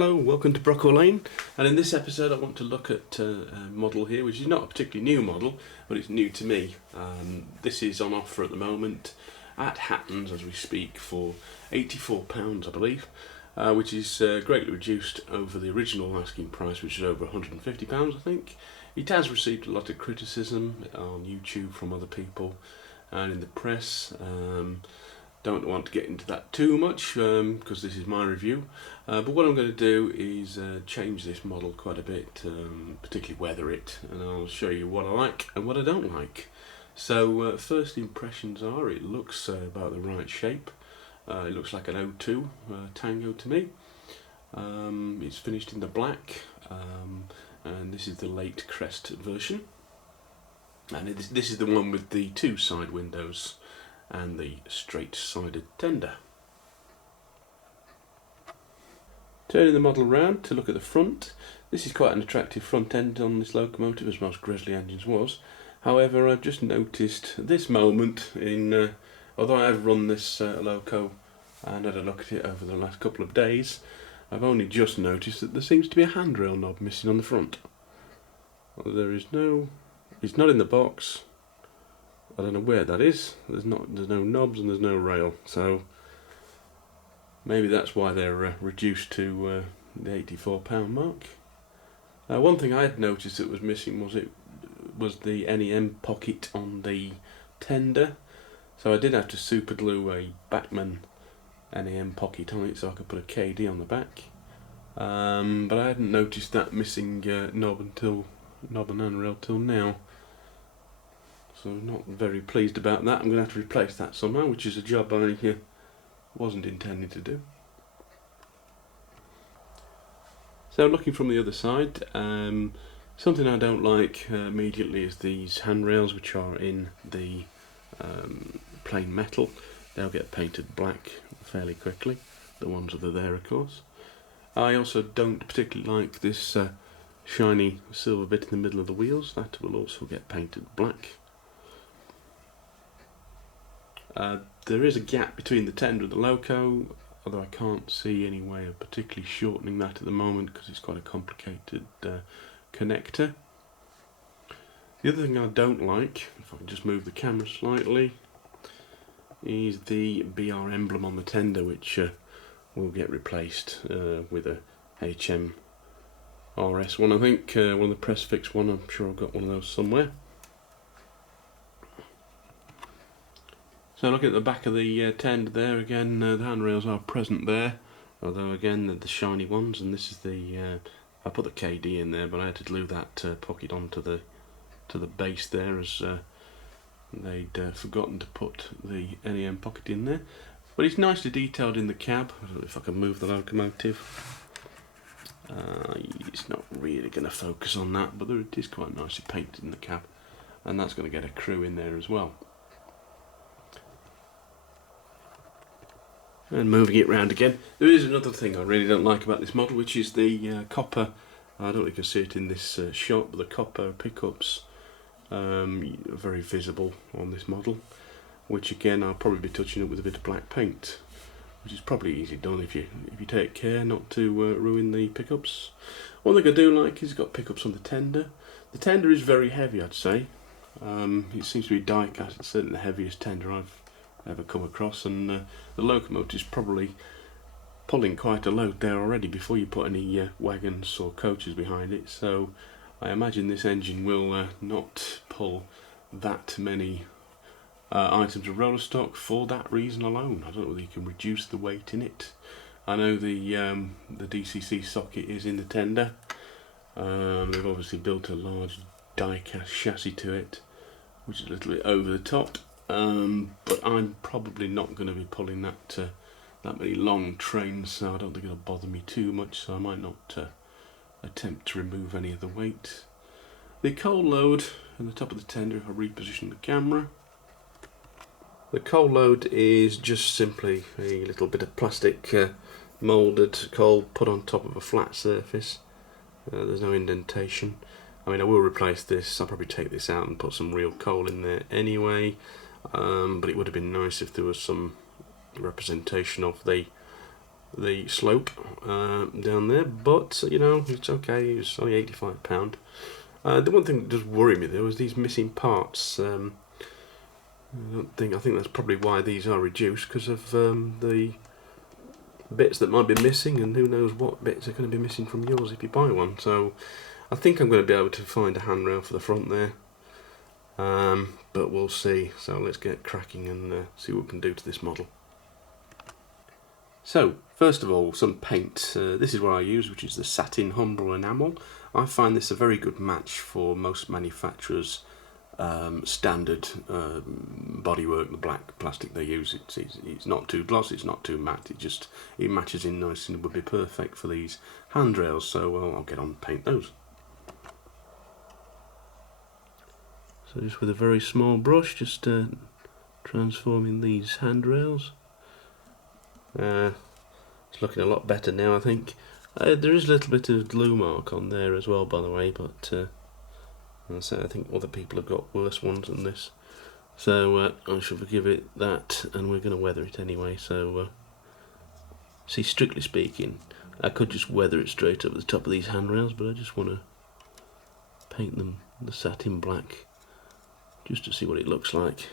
Hello, welcome to Brockwell Lane, and in this episode I want to look at a model here which is not a particularly new model, but it's new to me. This is on offer at the moment at Hattons as we speak for £84 I believe, which is greatly reduced over the original asking price, which is over £150 I think. It has received a lot of criticism on YouTube from other people and in the press. Don't want to get into that too much because this is my review, but what I'm going to do is change this model quite a bit, particularly weather it, and I'll show you what I like and what I don't like. So first impressions are it looks about the right shape. It looks like an O2 Tango to me. It's finished in the black, and this is the late crest version, and this is the one with the two side windows and the straight-sided tender. Turning the model round to look at the front, this is quite an attractive front end on this locomotive, as most Grizzly engines was. However, I've just noticed this moment in, although I have run this loco and had a look at it over the last couple of days, I've only just noticed that there seems to be a handrail knob missing on the front. There is no, it's not in the box. I don't know where that is. There's no knobs and there's no rail, so maybe that's why they're reduced to the £84 mark. One thing I had noticed that was missing was the NEM pocket on the tender, so I did have to super glue a Bachmann NEM pocket on it so I could put a KD on the back. But I hadn't noticed that missing knob and handrail till now. So I'm not very pleased about that. I'm going to have to replace that somehow, which is a job I wasn't intending to do. So looking from the other side, something I don't like immediately is these handrails, which are in the plain metal. They'll get painted black fairly quickly, the ones that are there of course. I also don't particularly like this shiny silver bit in the middle of the wheels. That will also get painted black. There is a gap between the tender and the loco, although I can't see any way of particularly shortening that at the moment because it's quite a complicated connector. The other thing I don't like, if I can just move the camera slightly, is the BR emblem on the tender, which will get replaced with a HM RS one. I think one of the press fix one, I'm sure I've got one of those somewhere. So looking at the back of the tender there, again the handrails are present there, although again they're the shiny ones, and this is the, I put the KD in there but I had to glue that pocket onto the base there as they'd forgotten to put the NEM pocket in there. But it's nicely detailed in the cab. I don't know if I can move the locomotive. It's not really going to focus on that, but it is quite nicely painted in the cab, and that's going to get a crew in there as well. And moving it round again, there is another thing I really don't like about this model, which is the copper. I don't know if you can see it in this shot, but the copper pickups are very visible on this model, which again I'll probably be touching up with a bit of black paint, which is probably easily done if you take care not to ruin the pickups. One thing I do like is it's got pickups on the tender. The tender is very heavy, I'd say. It seems to be die cast. It's certainly the heaviest tender I've ever come across, and the locomotive is probably pulling quite a load there already before you put any wagons or coaches behind it, so I imagine this engine will not pull that many items of roller stock for that reason alone. I don't know whether you can reduce the weight in it. I know the DCC socket is in the tender. They've obviously built a large die-cast chassis to it, which is a little bit over the top. But I'm probably not going to be pulling that many long trains, so I don't think it'll bother me too much, so I might not attempt to remove any of the weight. The coal load at the top of the tender, if I reposition the camera, the coal load is just simply a little bit of plastic moulded coal put on top of a flat surface. There's no indentation. I mean, I will replace this. I'll probably take this out and put some real coal in there anyway. But it would have been nice if there was some representation of the the slope down there, but you know, it's okay. It's only £85. The one thing that does worry me though is these missing parts. I think that's probably why these are reduced, because of the bits that might be missing, and who knows what bits are going to be missing from yours if you buy one. So I think I'm going to be able to find a handrail for the front there, but we'll see. So let's get cracking and see what we can do to this model. So first of all, some paint. This is what I use, which is the satin humble enamel. I find this a very good match for most manufacturers' standard bodywork. The black plastic they use, it's not too glossy, it's not too matte, it matches in nice and would be perfect for these handrails. So I'll get on and paint those. So just with a very small brush, just transforming these handrails. It's looking a lot better now, I think. There is a little bit of glue mark on there as well, by the way, but I think other people have got worse ones than this. So I shall forgive it that, and we're going to weather it anyway. So, see, strictly speaking, I could just weather it straight up at the top of these handrails, but I just want to paint them the satin black, just to see what it looks like.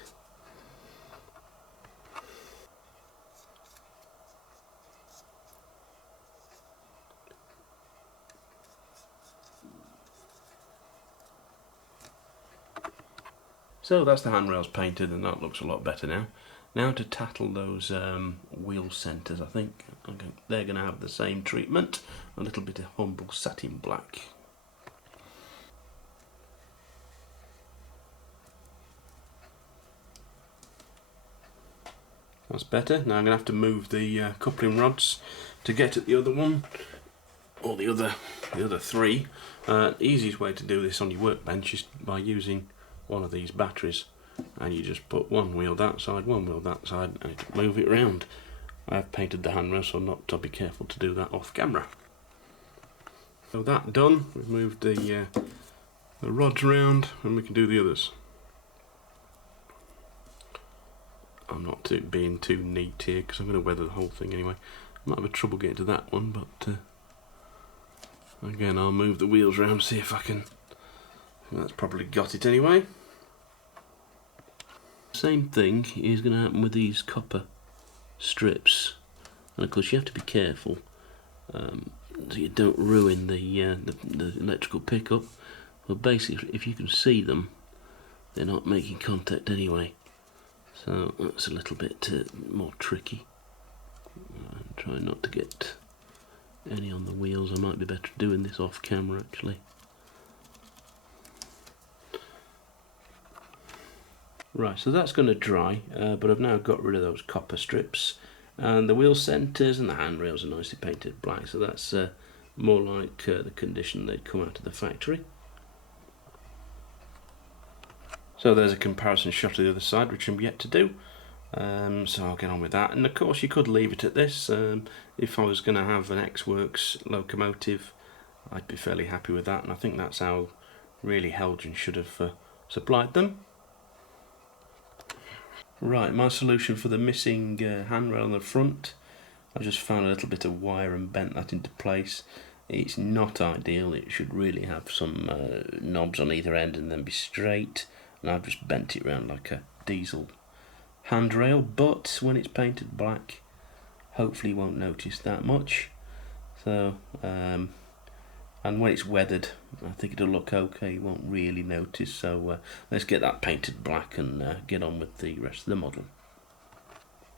So that's the handrails painted, and that looks a lot better now. Now to tackle those wheel centres, I think they're going to have the same treatment, a little bit of humble satin black. That's better. Now I'm going to have to move the coupling rods to get at the other one, or the other three. The easiest way to do this on your workbench is by using one of these batteries, and you just put one wheel that side, one wheel that side, and it'll move it around. I have painted the handrail, so I'll be careful to do that off camera. So that done, we've moved the rods around, and we can do the others. I'm not being too neat here because I'm going to weather the whole thing anyway. I might have a trouble getting to that one, but again, I'll move the wheels around, see if I can. That's probably got it anyway. Same thing is going to happen with these copper strips, and of course you have to be careful so you don't ruin the electrical pickup. Well, basically, if you can see them, they're not making contact anyway, so that's a little bit more tricky. I'm trying not to get any on the wheels. I might be better doing this off camera actually. Right, so that's going to dry, but I've now got rid of those copper strips, and the wheel centres and the handrails are nicely painted black, so that's more like the condition they'd come out of the factory. So there's a comparison shot of the other side, which I'm yet to do, so I'll get on with that. And of course you could leave it at this. If I was going to have an X-Works locomotive, I'd be fairly happy with that, and I think that's how really Heljan should have supplied them. Right, my solution for the missing handrail on the front, I just found a little bit of wire and bent that into place. It's not ideal, it should really have some knobs on either end and then be straight, and I've just bent it around like a diesel handrail, but when it's painted black, hopefully you won't notice that much. So, and when it's weathered, I think it'll look okay, you won't really notice. So let's get that painted black and get on with the rest of the model.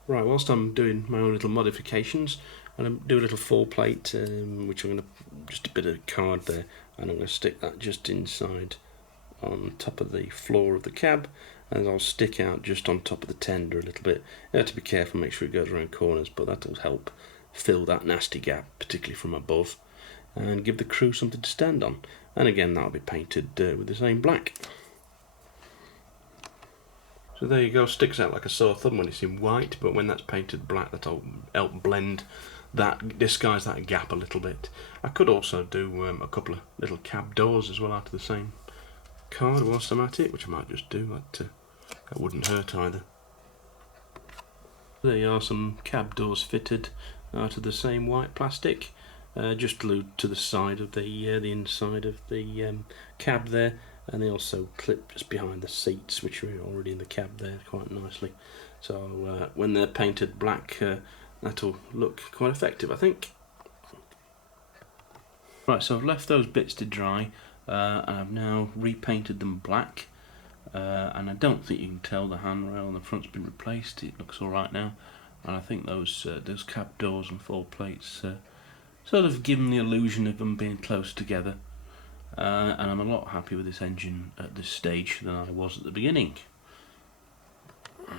Right, whilst I'm doing my own little modifications, I'm going to do a little full plate, which I'm going to, just a bit of card there, and I'm going to stick that just inside on top of the floor of the cab, and I'll stick out just on top of the tender a little bit. You have to be careful, make sure it goes around corners, but that'll help fill that nasty gap, particularly from above, and give the crew something to stand on. And again, that'll be painted with the same black. So there you go, sticks out like a sore thumb when it's in white, but when that's painted black, that'll help blend that, disguise that gap a little bit. I could also do a couple of little cab doors as well out of the same card whilst I'm at it, which I might just do, that wouldn't hurt either. There you are, some cab doors fitted. out of the same white plastic, just glued to the side of the inside of the cab there, and they also clip just behind the seats, which are already in the cab there quite nicely. So when they're painted black, that'll look quite effective, I think. Right, so I've left those bits to dry, and I've now repainted them black. And I don't think you can tell the handrail on the front's been replaced. It looks alright now, and I think those cab doors and fall plates sort of give them the illusion of them being close together. And I'm a lot happier with this engine at this stage than I was at the beginning.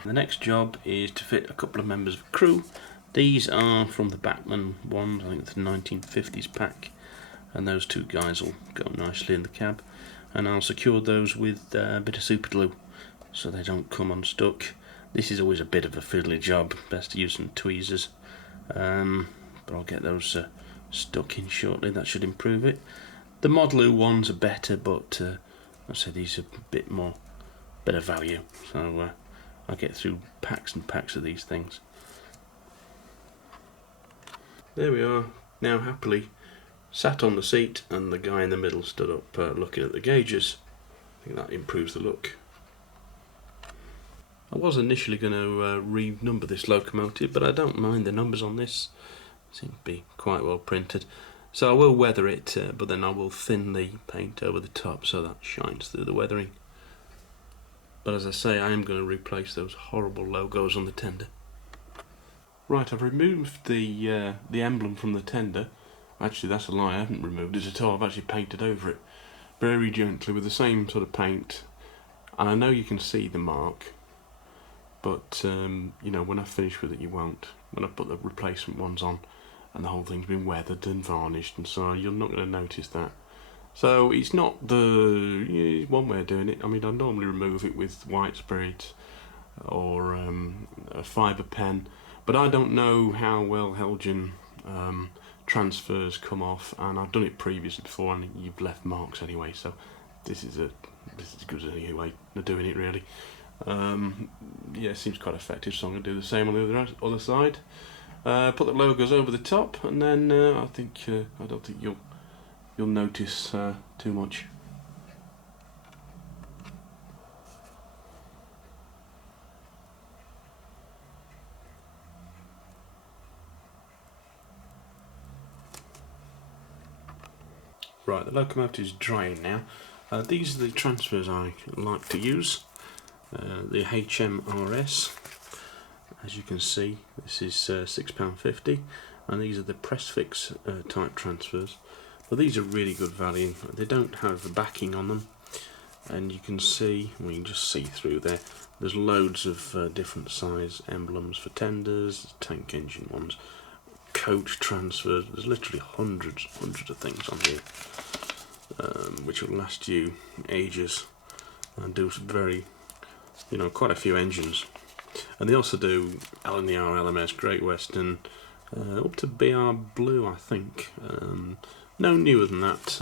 The next job is to fit a couple of members of crew. These are from the Batman ones, I think it's the 1950s pack, and those two guys will go nicely in the cab. And I'll secure those with a bit of super glue so they don't come unstuck. This is always a bit of a fiddly job, best to use some tweezers, but I'll get those stuck in shortly. That should improve it. The Modelu ones are better, but I say these are a bit more better value, so I'll get through packs and packs of these things. There we are, now happily sat on the seat, and the guy in the middle stood up looking at the gauges. I think that improves the look. I was initially going to renumber this locomotive, but I don't mind the numbers on this. Seem to be quite well printed. So I will weather it, but then I will thin the paint over the top so that shines through the weathering. But as I say, I am going to replace those horrible logos on the tender. Right, I've removed the emblem from the tender. Actually, that's a lie, I haven't removed it at all. I've actually painted over it very gently with the same sort of paint. And I know you can see the mark, but you know, when I finish with it you won't. When I put the replacement ones on and the whole thing's been weathered and varnished and so on, you're not going to notice that. So it's not the one way of doing it. I mean, I normally remove it with white spirit or a fibre pen, but I don't know how well Heljan transfers come off, and I've done it previously before and you've left marks anyway, so this is as good as any way of doing it really. Yeah, it seems quite effective, so I'm going to do the same on the other side. Put the logos over the top, and then I don't think you'll notice too much. Right, the locomotive is drying now. These are the transfers I like to use. The HMRS, as you can see, this is £6.50, and these are the press fix type transfers. But these are really good value. They don't have the backing on them, and you can see, well, you can just see through there. There's loads of different size emblems for tenders, tank engine ones, coach transfers. There's literally hundreds of things on here, which will last you ages and do very, quite a few engines. And they also do LNER, LMS, Great Western, up to BR Blue, I think. No newer than that.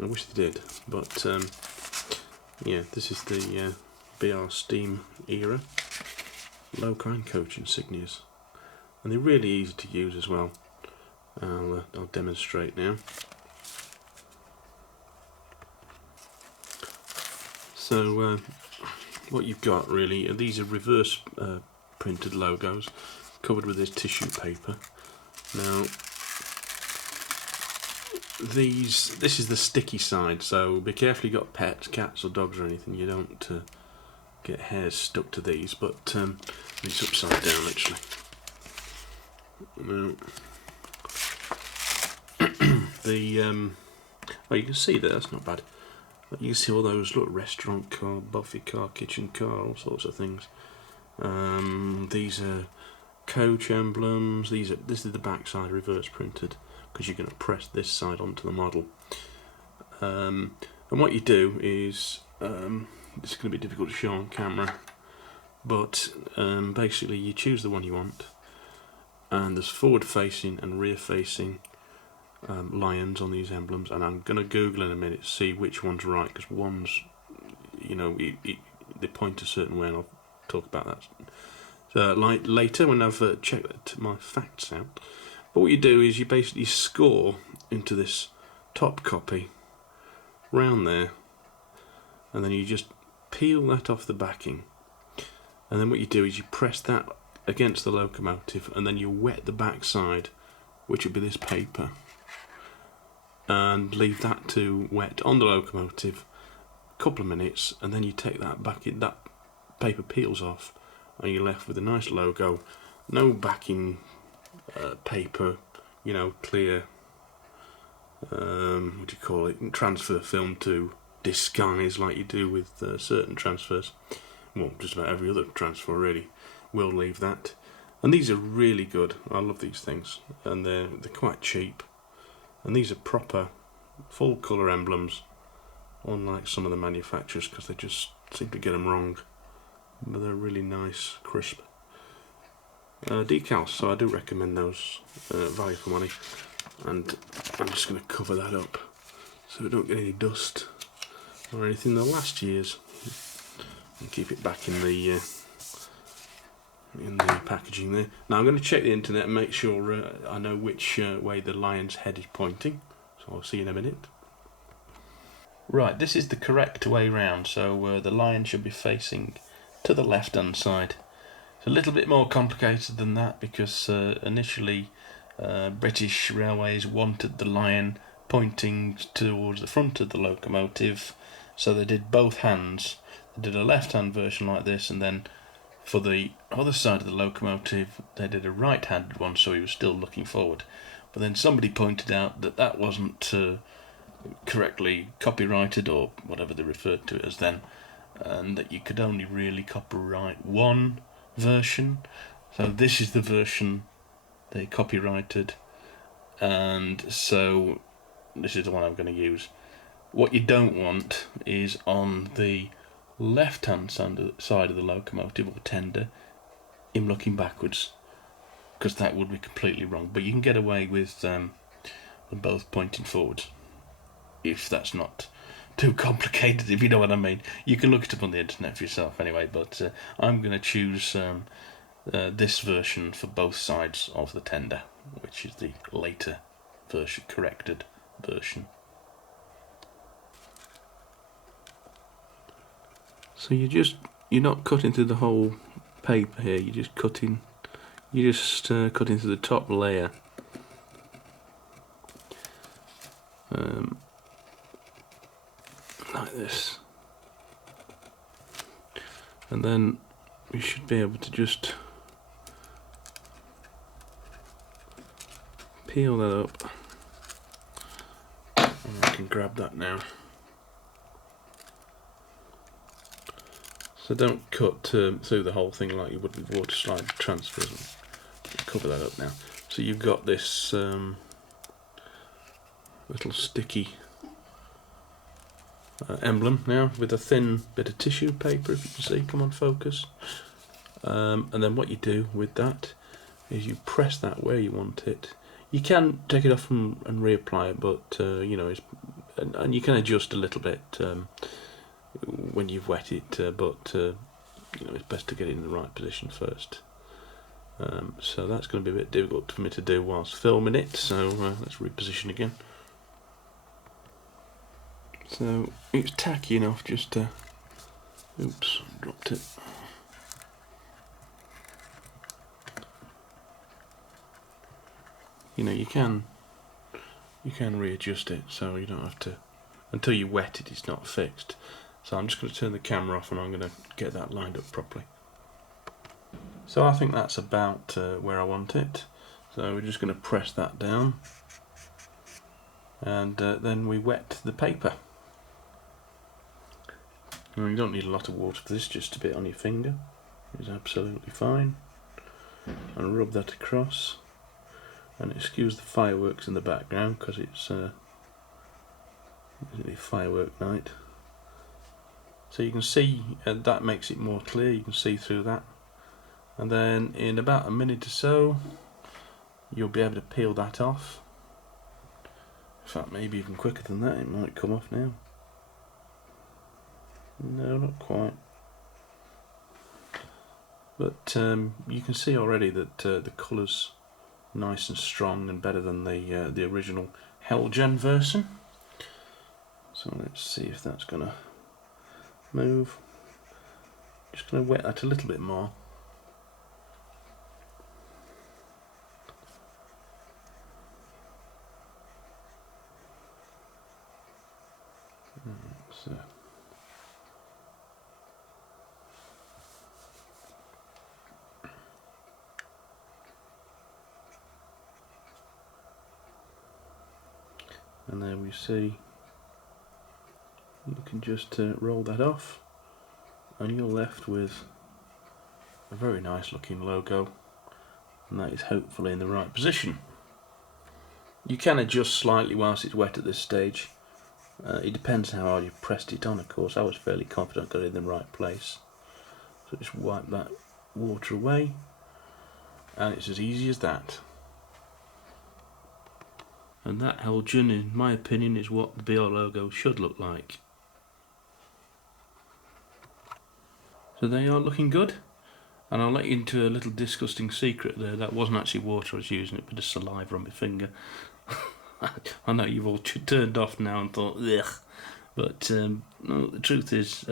I wish they did, but yeah, this is the BR Steam era. Loco and coach insignias, and they're really easy to use as well. I'll demonstrate now. So what you've got really, these are reverse printed logos covered with this tissue paper. Now this is the sticky side, so be careful you've got pets, cats or dogs or anything, you don't get hairs stuck to these, but it's upside down actually. Now, oh, you can see that, that's not bad. You can see all those, look, restaurant car, buffet car, kitchen car, all sorts of things. These are coach emblems. This is the back side reverse printed, because you're going to press this side onto the model. And what you do is, this is going to be difficult to show on camera, but basically you choose the one you want, and there's forward facing and rear facing lions on these emblems, and I'm going to Google in a minute to see which one's right, because one's, they point a certain way, and I'll talk about that like later when I've checked my facts out. But what you do is you basically score into this top copy round there, and then you just peel that off the backing, and then what you do is you press that against the locomotive, and then you wet the back side, which would be this paper, and leave that to wet on the locomotive a couple of minutes, and then you take that back in, that paper peels off, and you're left with a nice logo. No backing paper, you know, clear, what do you call it, transfer film to disguise like you do with certain transfers. Well, just about every other transfer really will leave that. And these are really good. I love these things, and they're quite cheap. And these are proper full colour emblems, unlike some of the manufacturers, because they just seem to get them wrong. But they're really nice, crisp decals, so I do recommend those, value for money. And I'm just going to cover that up so we don't get any dust or anything. They'll last years, and keep it back in the packaging there. Now I'm going to check the internet and make sure I know which way the lion's head is pointing, so I'll see you in a minute. Right, this is the correct way round, so the lion should be facing to the left hand side. It's a little bit more complicated than that, because initially British Railways wanted the lion pointing towards the front of the locomotive, so they did both hands. They did a left hand version like this, and then for the other side of the locomotive they did a right handed one, so he was still looking forward. But then somebody pointed out that that wasn't correctly copyrighted, or whatever they referred to it as then, and that you could only really copyright one version. So this is the version they copyrighted, and so this is the one I'm going to use. What you don't want is on the left hand side of the locomotive or tender, him looking backwards, because that would be completely wrong. But you can get away with them both pointing forwards, if that's not too complicated, if you know what I mean. You can look it up on the internet for yourself anyway, but I'm going to choose this version for both sides of the tender, which is the later version, corrected version. So you're not cutting through the whole paper here, you're just cutting through the top layer. Like this, and then we should be able to just peel that up, and I can grab that now. So don't cut through the whole thing like you would with water slide transfers. Cover that up now. So you've got this little sticky emblem now with a thin bit of tissue paper, if you can see. Come on, focus. And then what you do with that is you press that where you want it. You can take it off and reapply it, but you know, and you can adjust a little bit when you've wet it, but you know, it's best to get it in the right position first. So that's going to be a bit difficult for me to do whilst filming it, so let's reposition again. So it's tacky enough just to, oops, dropped it. You know, you can readjust it, so you don't have to, until you wet it, it's not fixed. So I'm just going to turn the camera off and I'm going to get that lined up properly. So I think that's about where I want it. So we're just going to press that down, and then we wet the paper. And you don't need a lot of water for this, just a bit on your finger is absolutely fine. And rub that across, and excuse the fireworks in the background because it's a firework night. So you can see that makes it more clear, you can see through that. And then in about a minute or so you'll be able to peel that off. In fact, maybe even quicker than that, it might come off now. No, not quite. But you can see already that the colour's nice and strong and better than the original Heljan version. So let's see if that's going to move. Just going to wet that a little bit more. So. And there we see, you can just roll that off and you're left with a very nice looking logo, and that is hopefully in the right position. You can adjust slightly whilst it's wet at this stage. It depends how hard you've pressed it on, of course. I was fairly confident I got it in the right place. So just wipe that water away, and it's as easy as that. And that Heljan, in my opinion, is what the BR logo should look like. So they are looking good, and I'll let you into a little disgusting secret there. That wasn't actually water I was using, it was just saliva on my finger. I know you've all turned off now and thought, ugh. But no, the truth is,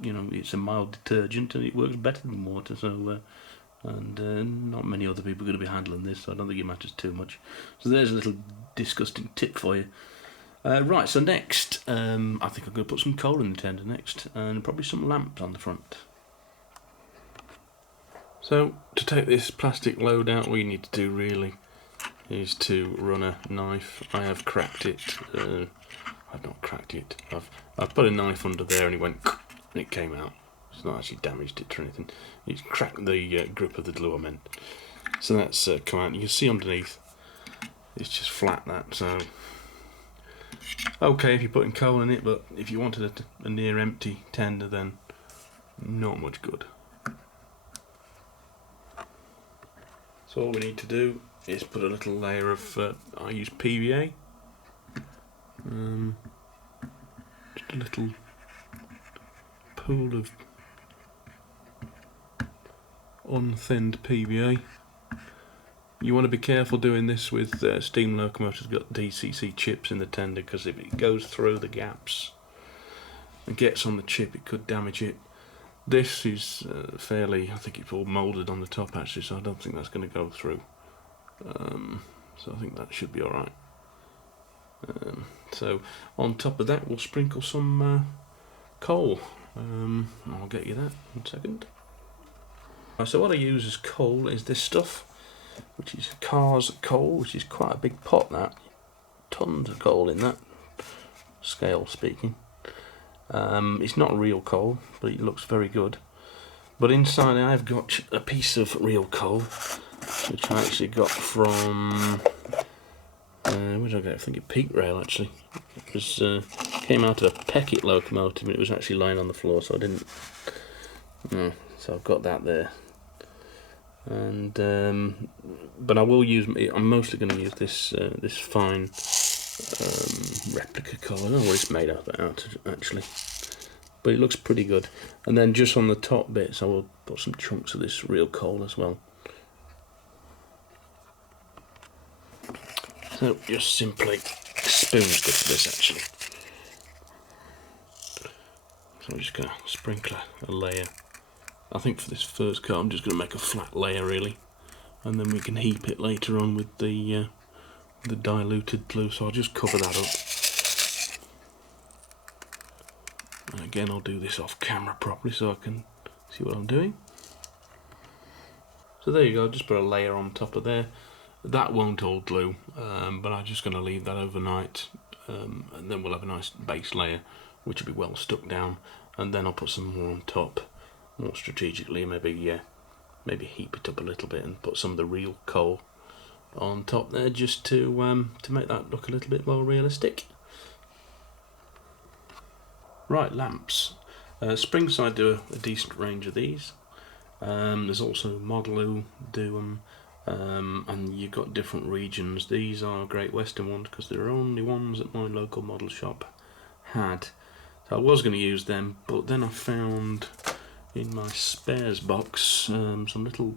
you know, it's a mild detergent and it works better than water. So, not many other people are going to be handling this, so I don't think it matters too much. So there's a little disgusting tip for you. Right, so next, I think I'm going to put some coal in the tender next, and probably some lamps on the front. So, to take this plastic load out, all you need to do really is to run a knife. I have cracked it. I've not cracked it. I've put a knife under there and it went and it came out. It's not actually damaged it or anything. It's cracked the grip of the glue I meant. So that's come out. You can see underneath it's just flat, that. So okay if you're putting coal in it, but if you wanted a near empty tender, then not much good. So all we need to do is put a little layer of, I use PVA, just a little pool of unthinned PVA. You want to be careful doing this with steam locomotives got DCC chips in the tender, because if it goes through the gaps and gets on the chip, it could damage it. This is fairly, I think it's all moulded on the top actually, so I don't think that's going to go through. So I think that should be alright. So on top of that we'll sprinkle some coal. I'll get you that in a second. So what I use as coal is this stuff, which is Car's coal, which is quite a big pot, that. Tons of coal in that, scale speaking. It's not real coal, but it looks very good. But inside I've got a piece of real coal, which I actually got from, where did I get it? I think it Peak Rail actually. It was, came out of a Peckett locomotive, and it was actually lying on the floor, so I didn't, so I've got that there. And but I will use, I'm mostly going to use this this fine replica coal. I don't know what it's made out of actually, but it looks pretty good. And then just on the top bits I will put some chunks of this real coal as well. So just simply spoon stuff this actually. So I'm just going to sprinkle a layer. I think for this first coat I'm just going to make a flat layer really, and then we can heap it later on with the diluted glue. So I'll just cover that up. And again I'll do this off camera properly so I can see what I'm doing. So there you go, just put a layer on top of there. That won't hold glue, but I'm just going to leave that overnight, and then we'll have a nice base layer which will be well stuck down, and then I'll put some more on top, more strategically, maybe heap it up a little bit and put some of the real coal on top there, just to make that look a little bit more realistic. Right, lamps. Springside do a decent range of these. There's also Model who do them, and you've got different regions. These are Great Western ones because they're only ones that my local model shop had. So I was going to use them, but then I found in my spares box some little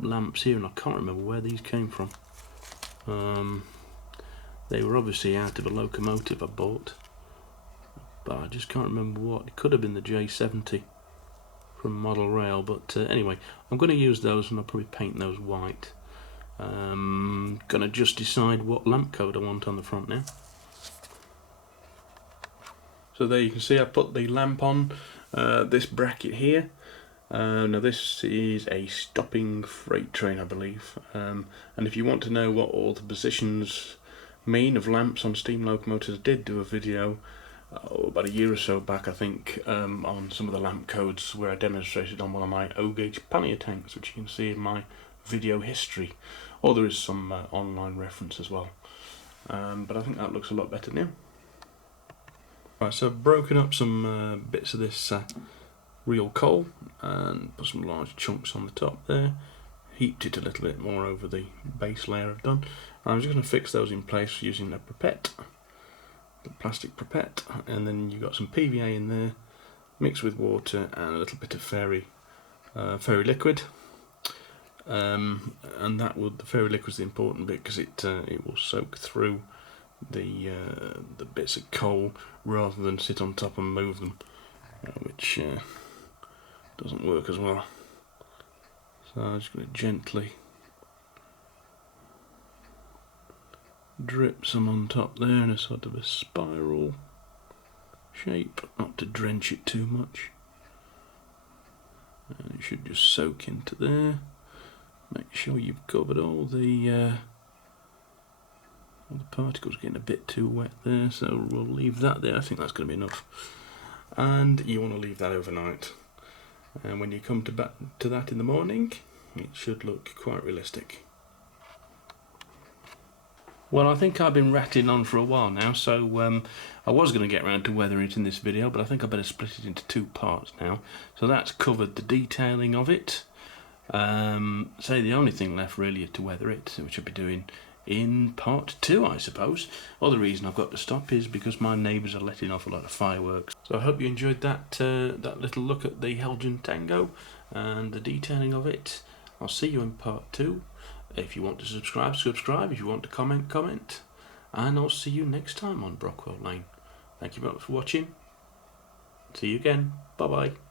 lamps here, and I can't remember where these came from. They were obviously out of a locomotive I bought, but I just can't remember what. It could have been the J70 from Model Rail, but anyway, I'm going to use those and I'll probably paint those white. Gonna just decide what lamp code I want on the front now. So there you can see I put the lamp on this bracket here. Now this is a stopping freight train, I believe, and if you want to know what all the positions mean of lamps on steam locomotives, I did do a video about a year or so back, I think, on some of the lamp codes where I demonstrated on one of my O-gauge pannier tanks, which you can see in my video history, or there is some online reference as well, but I think that looks a lot better now. Right, so I've broken up some bits of this real coal and put some large chunks on the top there, heaped it a little bit more over the base layer I've done. I'm just going to fix those in place using a pipette, the plastic pipette, and then you've got some PVA in there mixed with water and a little bit of fairy liquid, and the fairy liquid's the important bit because it will soak through the bits of coal rather than sit on top and move them, which doesn't work as well. So I'm just going to gently drip some on top there in a sort of a spiral shape, not to drench it too much. And it should just soak into there. Make sure you've covered all the particles getting a bit too wet there, so we'll leave that there. I think that's going to be enough. And you want to leave that overnight. And when you come to that in the morning, it should look quite realistic. Well, I think I've been rattling on for a while now, so I was going to get around to weathering it in this video, but I think I better split it into two parts now. So that's covered the detailing of it. So the only thing left really is to weather it, which I'll be doing in part 2, I suppose. Well, the reason I've got to stop is because my neighbours are letting off a lot of fireworks. So I hope you enjoyed that little look at the Heljan Tango and the detailing of it. I'll see you in part 2. If you want to subscribe, subscribe. If you want to comment, comment. And I'll see you next time on Brockwell Lane. Thank you very much for watching. See you again. Bye bye.